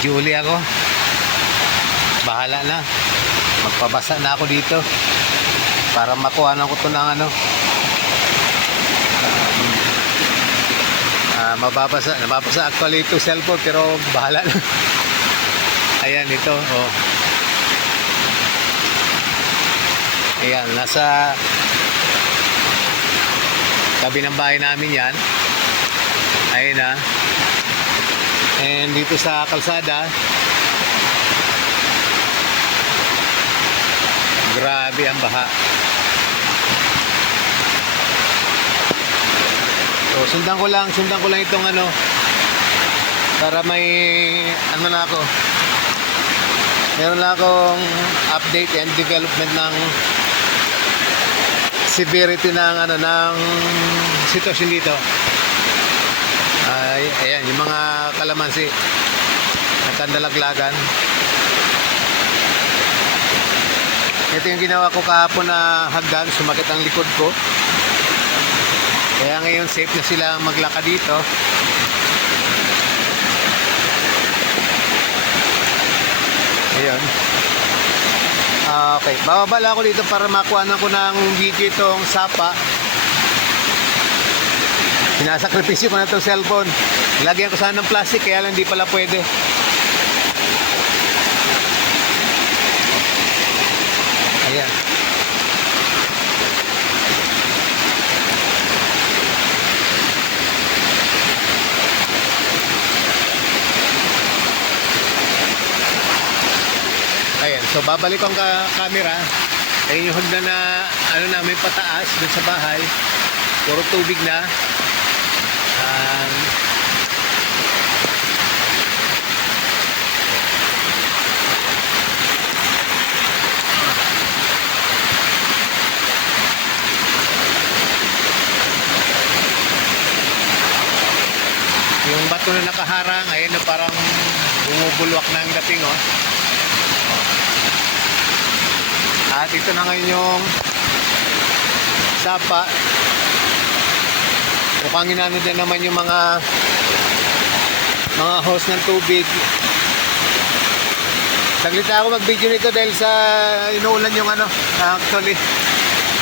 Video ako. Bahala na. Magpabasa na ako dito. Para makuha ko to ng ano. Ah, mababasa, nababasa actually ito cellphone pero bahala na. Ayan ito, oh. Ayan, nasa tabi ng bahay namin yan. Ayun na. And dito sa kalsada, grabe ang baha. So, sundan ko lang, sundan ko lang itong ano, para may, ano na ako, meron lang akong update and development ng severity ng ano ng sitwasyon dito. Ay, ayan, yung mga kalamansi nagkandalaglagan. Ito yung ginawa ko kahapon na hagdan, sumakit ang likod ko. Kaya ngayon safe na sila maglakad dito. Ayun. Ah, okay, bababala ako dito para makuha ko ng video itong sapa. Sinasakripisyo ko na itong cellphone. Lagyan ko sana ng plastic kaya lang hindi pala pwede. Ayan. Ayan, so babalik ang ka- camera. Ayun yung hagdan na ano namin pataas dun sa bahay. Puro tubig na. Um, bato na nakaharang, ayun na parang bumubulwak na ang dating oh. At ito na ngayon yung sapa. Mukhang inano din naman yung mga mga hose ng tubig. Saglit na ako mag-video nito dahil sa inuulan yung ano, actually.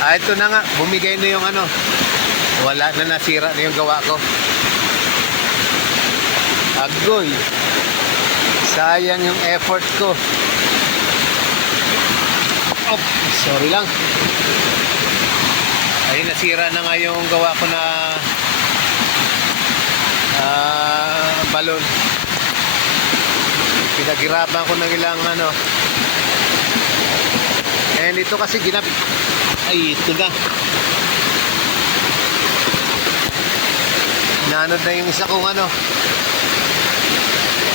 Ah, ito na nga, bumigay na yung ano. Wala na nasira na yung gawa ko. Agoy. Sayang yung effort ko. Oh, sorry lang. Ay, nasira na nga yung gawa ko na ah, balon. Pinaghirapan ko ng ilang ano. And ito kasi ginap... Ay, ito na. Nanod na yung isa kong ano.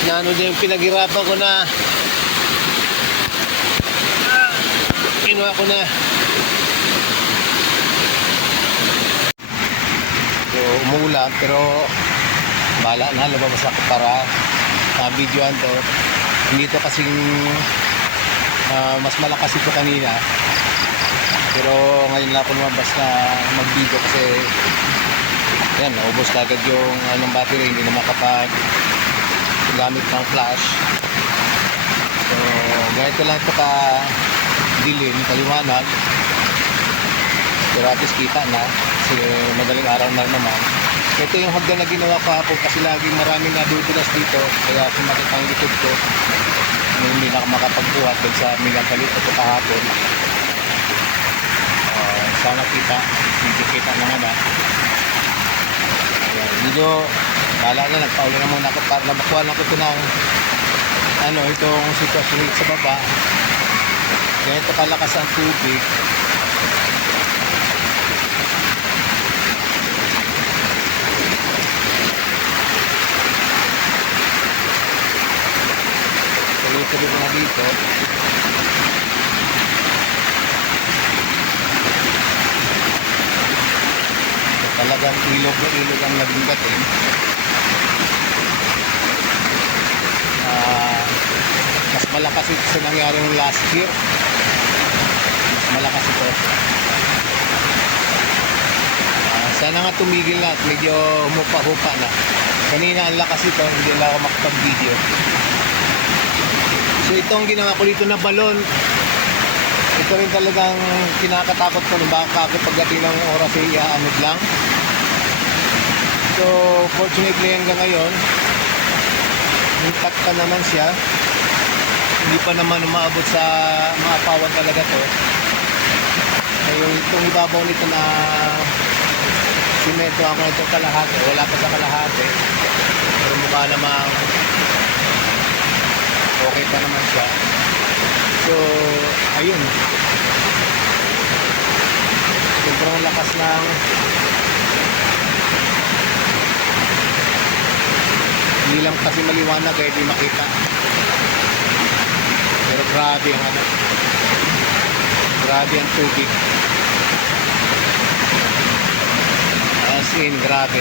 Na yung pinaghirapan ko na kinuha ko na. So umuulan pero bala na lumabas ako para to. Hindi to kasing ah, mas malakas ito kanina. Pero ngayon lang ako lumabas na mag-video kasi yan, naubos na agad yung anong battery hindi na makapag gamit ng flash so ganito lang ito ka dilim, kaliwanag. Pero at least kita na. Kasi madaling araw na naman. Ito yung hagdan na ginawa ko hapon kasi laging maraming nadudulas dito. Kaya sumakit ang likod ko. Hindi na makapagbuhat dahil sa minapalit ko kahapon. Uh, sana kita. Hindi kita naman na. Ayan, Medyo bala na nagpaula na muna ako para nabakuha lang ko ito ng ano, itong sitwasyon dito sa baba. Ganito kalakas ang tubig. Tuloy-tuloy na dito. Talagang ilog na ilog ang naging dating Ah, mas malakas ito sa nangyari ng last year. Malakas ito. Ah, sana nga tumigil na at medyo humupa-hupa na. Kanina ang lakas ito hindi na ako makapag video. So itong ginawa ko dito na balon, ito rin talagang kinakatakot ko baka pagdating ng oras ay iaanod lang. So fortunately hanggang ngayon, intact pa naman siya. Hindi pa naman umaabot sa mga pawan talaga to. Ngayon itong ibabaw nito na simento ako itong kalahati, wala pa sa kalahati. Pero mukha namang okay pa naman siya. So, ayun. Sobrang lakas ng hindi lang kasi maliwanag kaya di makita. Grabe ang ano. Grabe ang tubig. As in, grabe.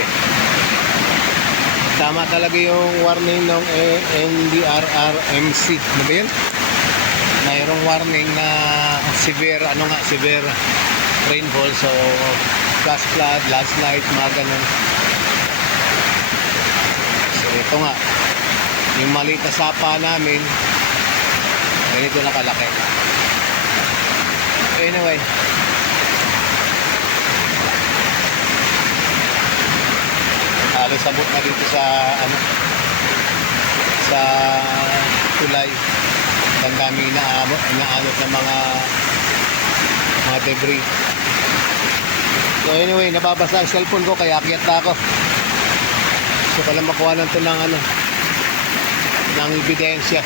Tama talaga yung warning ng NDRRMC. Ano ba yun? Mayroong warning na severe, ano nga, severe rainfall. So, flash flood, landslide, mga ganun. So, ito nga. Yung maliit na sapa namin, ganito na kalaki. Anyway, halos abot na dito sa ano sa tulay. Ang dami inaabot inaanot ng mga mga debris. So anyway nababasa ang cellphone ko kaya akyat na ako. So pala makuha lang to ng ano ng ebidensya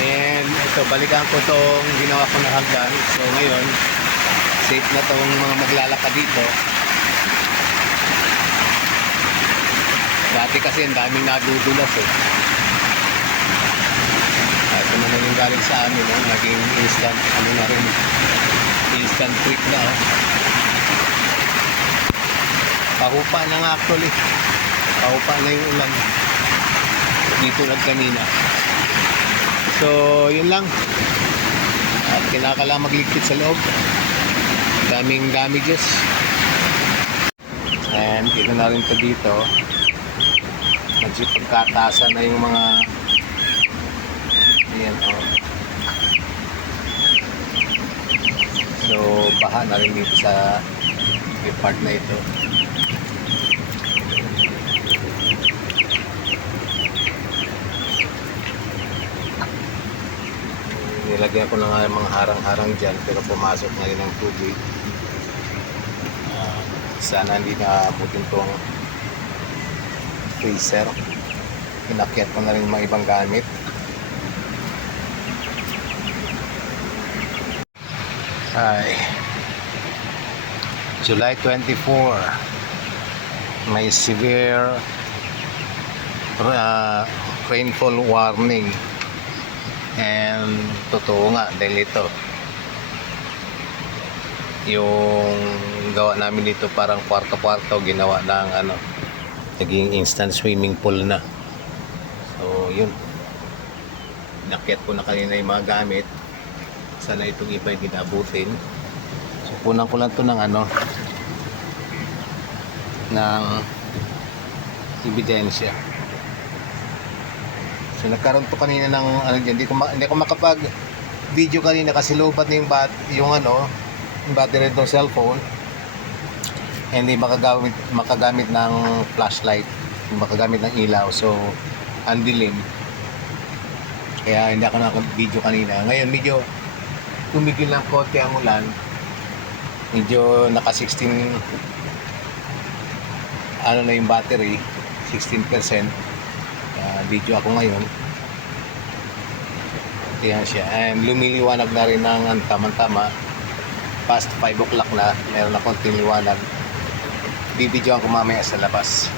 and ito balikan ko tong ginawa ko na hagdan so ngayon safe na tong mga maglalakad dito Dati kasi ang daming nadudulas eh. Ah, Ito naman yung galing sa amin, no? naging instant, ano na rin, instant quick na. Oh. Pahupa na nga actually. Pahupa na yung ulan. Dito lang kanina. So, yun lang. At kinakala magligpit sa loob. Daming damages. And ito na rin to dito medyo pagkatasa na yung mga ayan o so baha na rin dito sa part na ito nilagyan ko na yung mga harang-harang dyan pero pumasok na rin ang tubig Ah, sana hindi na abutin tong freezer. Inakyat ko na rin mga ibang gamit. Ay. July 24. May severe uh, rainfall warning. And totoo nga dahil ito yung gawa namin dito parang kwarto-kwarto ginawa ng ano naging instant swimming pool na. So yun. Nakyat ko na kanina yung mga gamit. Sana itong iba hindi naabutin. So punan ko lang to ng ano ng ebidensya so nagkaroon to kanina ng ano dyan hindi ko, ma- hindi ko makapag video kanina kasi lobat na yung, bat, yung ano yung battery ng cellphone. Hindi makagamit makagamit ng flashlight makagamit ng ilaw. So ang dilim. Kaya hindi ako naka-video kanina. Ngayon medyo tumigil ng konti ang ulan. Medyo naka 16 ano na yung battery? 16% uh, video ako ngayon. Yan siya and lumiliwanag na rin ng ang tamang-tama past 5 o'clock na meron na konting liwanag bibidyoan ko mamaya sa labas